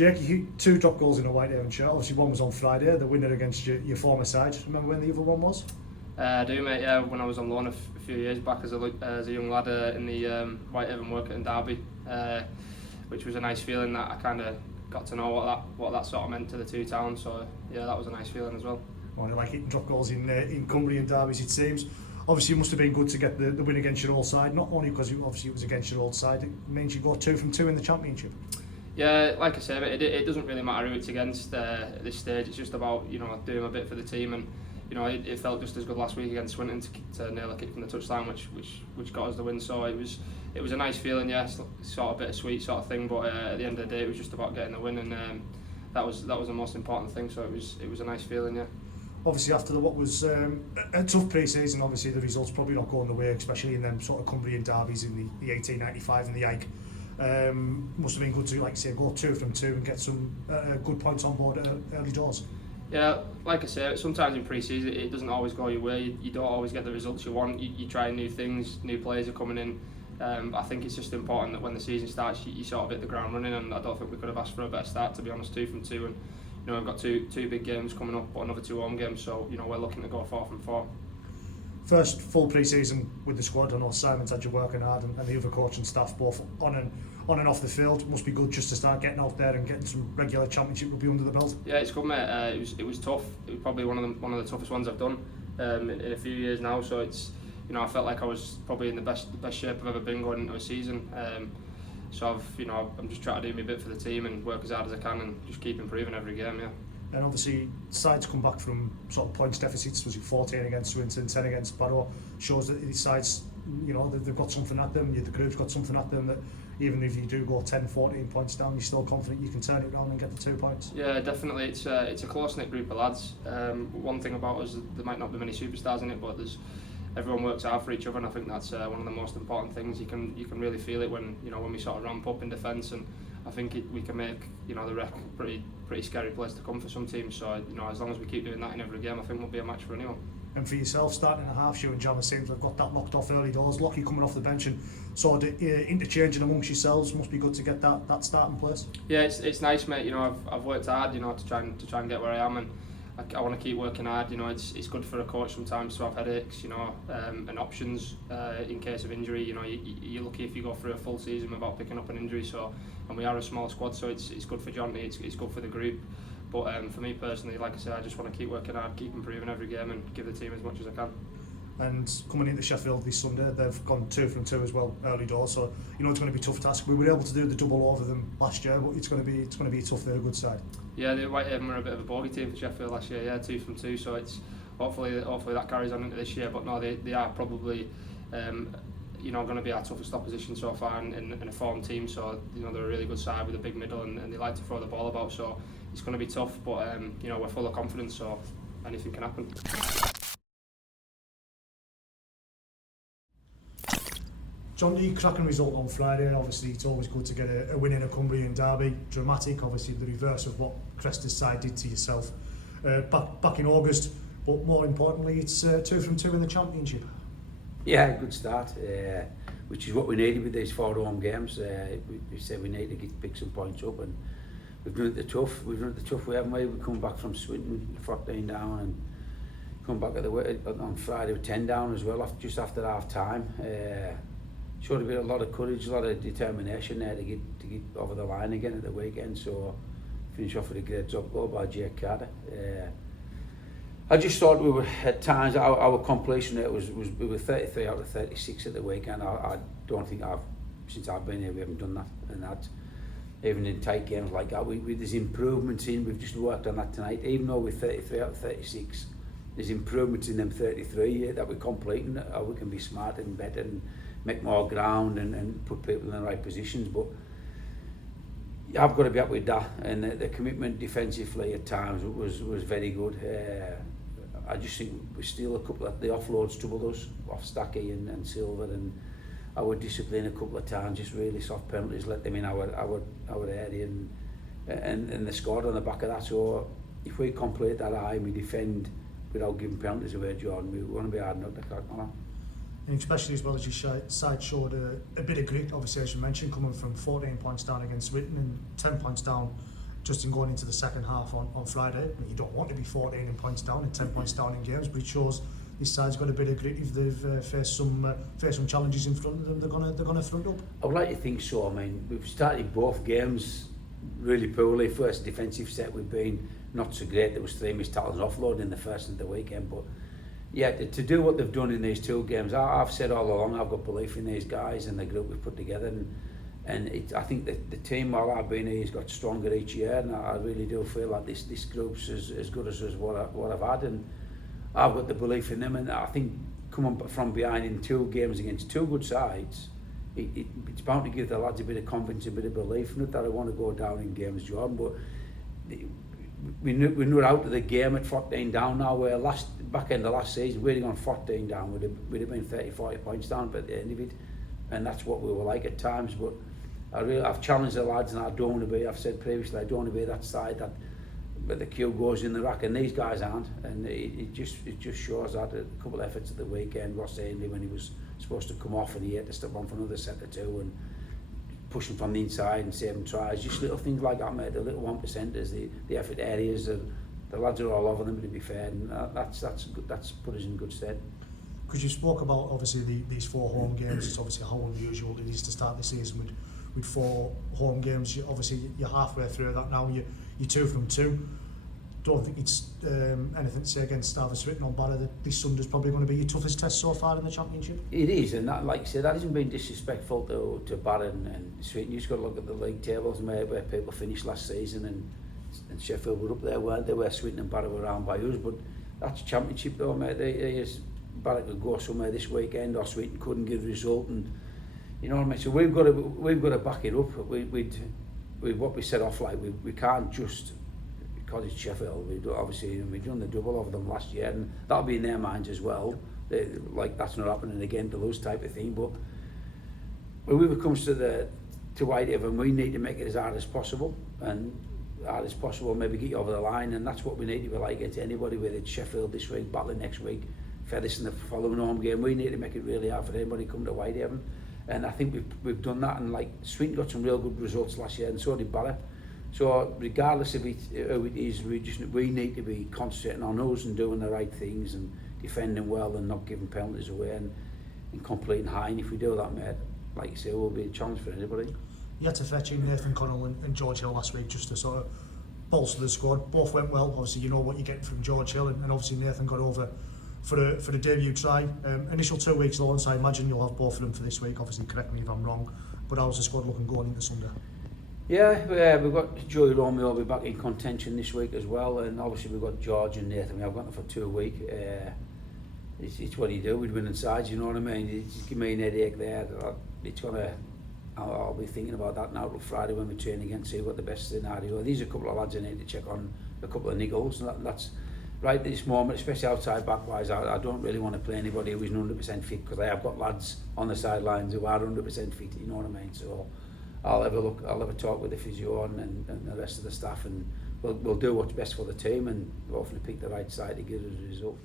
Jake, you 2 drop goals in a white Avon shirt. Obviously one was on Friday, the winner against your former side. Remember when the other one was? I do, mate, yeah, when I was on loan a few years back as a young lad in the White Avon work in Derby, which was a nice feeling that I kind of got to know what that sort of meant to the 2 towns, so yeah, that was a nice feeling as well. Well, like hitting drop goals in Cumbrian derbies, it seems. Obviously it must have been good to get the win against your old side, not only because it was against your old side, it means you got 2 from 2 in the Championship. Yeah, like I said, it doesn't really matter who it's against at this stage. It's just about doing a bit for the team, and it felt just as good last week against Swinton to nail a kick from the touchline, which got us the win. So it was a nice feeling, yeah, sort of bittersweet sort of thing. But at the end of the day, it was just about getting the win, and that was the most important thing. So it was a nice feeling, yeah. Obviously after what was a tough pre-season, obviously the results probably not going the way, especially in them sort of Cumbrian derbies in the 1895 and the Ike. Must have been good to, like say, go 2 from 2 and get some good points on board early doors. Yeah, like I say, sometimes in pre-season it doesn't always go your way. You don't always get the results you want. You try new things, new players are coming in. I think it's just important that when the season starts, you sort of hit the ground running, and I don't think we could have asked for a better start, to be honest. 2 from 2, and we've got two big games coming up, but another 2 home games, so we're looking to go 4 from 4. First full pre-season with the squad. I know Simon's had you working hard, and the other coach and staff both on and off the field. Must be good just to start getting out there and getting some regular Championship rugby under the belt. Yeah, it's good, mate. It was tough. It was probably one of the toughest ones I've done in a few years now. So it's I felt like I was probably in the best shape I've ever been going into a season. So I'm just trying to do my bit for the team and work as hard as I can and just keep improving every game. Yeah. And obviously, sides come back from sort of points deficits. Was it 14 against Swinton, 10 against Barrow? Shows that these sides, they've got something at them. The group's got something at them that even if you do go 10, 14 points down, you're still confident you can turn it around and get the 2 points. Yeah, definitely. It's a close-knit group of lads. One thing about us, there might not be many superstars in it, but everyone works hard for each other, and I think that's one of the most important things. You can really feel it when we sort of ramp up in defence, and I think we can make the Rec pretty scary place to come for some teams. So as long as we keep doing that in every game, I think we'll be a match for anyone. And for yourself, starting in a half, you and John, it seems we've got that locked off early doors. Lockie coming off the bench and sort of interchanging amongst yourselves. Must be good to get that start in place. Yeah, it's nice, mate. I've worked hard, to try and get where I am, and I want to keep working hard. It's good for a coach sometimes to have headaches, and options in case of injury. You're lucky if you go through a full season without picking up an injury. So, and we are a small squad, so it's good for Jonty. It's good for the group. But for me personally, like I said, I just want to keep working hard, keep improving every game, and give the team as much as I can. And coming into Sheffield this Sunday, they've gone 2 from 2 as well, early doors. So it's going to be a tough task. We were able to do the double over them last year, but it's going to be tough. They're a good side. Yeah, the White Avon were a bit of a bogey team for Sheffield last year. Yeah, 2 from 2. So it's hopefully that carries on into this year. But no, they are probably going to be our toughest opposition so far in a formed team. So they're a really good side with a big middle, and they like to throw the ball about. So it's going to be tough, but we're full of confidence. So anything can happen. Jonty, cracking result on Friday. Obviously, it's always good to get a win in a Cumbrian derby. Dramatic, obviously, the reverse of what Crester's side did to yourself back in August. But more importantly, it's 2 from 2 in the Championship. Yeah, good start, which is what we needed with these 4 home games. We said we need to pick some points up, and we've done it the tough. We haven't we? We come back from Swinton, 14 down, and come back on Friday with 10 down as well, just after half time. Showed a bit, a lot of courage, a lot of determination there to get over the line again at the weekend. So finish off with a great job goal by Jake Carter. I just thought we were at times our completion rate was we were 33 out of 36 at the weekend. I don't think since I've been here we haven't done that, and that even in tight games like that there's improvements in. We've just worked on that tonight. Even though we're 33 out of 36, there's improvements in them 33 that we're completing. How we can be smarter and better and make more ground and put people in the right positions. But I've got to be up with that, and the commitment defensively at times was very good. I just think we steal a couple of the offloads troubled us off Stacky and Silver, and our discipline a couple of times, just really soft penalties, let them in our area, and they scored on the back of that. So if we complete that high and we defend without giving penalties away, Jordan, we want to be hard enough to crack on that. And especially as well as your side showed a bit of grit, obviously, as you mentioned, coming from 14 points down against Swinton and 10 points down just in going into the second half on Friday. You don't want to be 14 in points down and 10 points down in games, but it shows this side's got a bit of grit. If they've faced some challenges in front of them, they're gonna front up. I would like to think so. I mean, we've started both games really poorly. First defensive set we've been not so great. There was 3 missed tackles and offload in the first and the weekend, but yeah, to do what they've done in these 2 games, I've said all along I've got belief in these guys and the group we've put together, and I think that the team while I've been here has got stronger each year, and I really do feel like this group's as good as what I've had, and I've got the belief in them, and I think coming from behind in 2 games against 2 good sides, it's bound to give the lads a bit of confidence, a bit of belief. Not that I want to go down in games, Jordan, but we're out of the game at 14 down now, where back end of last season we'd have gone 14 down, we'd have been 30-40 points down by the end of it, and that's what we were like at times. But I've challenged the lads, and I don't want to be, I've said previously, I don't want to be that side that but the queue goes in the rack, and these guys aren't, and it just shows that a couple of efforts at the weekend. Ross Ainley, when he was supposed to come off and he had to step on for another set or 2 and pushing from the inside and saving tries, just little things like that, mate. The little 1%ers, the effort areas, the lads are all over them, to be fair, and that's put us in good stead. Because you spoke about obviously these 4 home games. It's obviously how unusual it is to start the season with 4 home games. Obviously you're halfway through that now. You're 2 from 2. Don't think it's anything to say against Swinton on Barrow that this Sunday's probably going to be your toughest test so far in the Championship. It is, and that, like I said, that hasn't been disrespectful to Barrow and Swinton. You just got to look at the league tables where people finished last season, and Sheffield were up there, weren't they, where Swinton and Barrow were around by us. But that's Championship though, mate. Barrow could go somewhere this weekend, or Swinton couldn't give a result, and you know what I mean. So we've got to back it up. With what we set off like, we can't just, because it's Sheffield, we've done the double over them last year, and that'll be in their minds as well. Like that's not happening again to lose type of thing. But when it comes to Whitehaven, we need to make it as hard as possible, and hard as possible, maybe get you over the line, and that's what we need to be like against anybody. Whether it's Sheffield this week, battling next week, Feathers in the following home game, we need to make it really hard for anybody to come to Whitehaven, and I think we've done that. And like Swinton got some real good results last year, and so did Barrow. So regardless of who it is, we need to be concentrating on us and doing the right things and defending well and not giving penalties away and completing high. And if we do that, mate, like you say, we'll be a challenge for anybody. You had to fetch in Nathan Connell and George Hill last week just to sort of bolster the squad. Both went well. Obviously, you know what you're getting from George Hill, and obviously Nathan got over for the debut try. Initial 2 weeks though, so I imagine you'll have both of them for this week. Obviously, correct me if I'm wrong, but how's the squad looking going into Sunday? Yeah, we've got Joey Romeo will be back in contention this week as well, and obviously we've got George and Nathan. We have got them for 2 weeks. It's what you do with winning sides, you know what I mean? It's give me an headache there. I'll be thinking about that now till Friday when we train again, see what the best scenario. These are a couple of lads I need to check on, a couple of niggles, and that's right at this moment, especially outside back wise. I don't really want to play anybody who isn't 100% fit, because I have got lads on the sidelines who are 100% fit, you know what I mean? So I'll have a talk with the physio and the rest of the staff, and we'll do what's best for the team, and hopefully pick the right side to get us a result.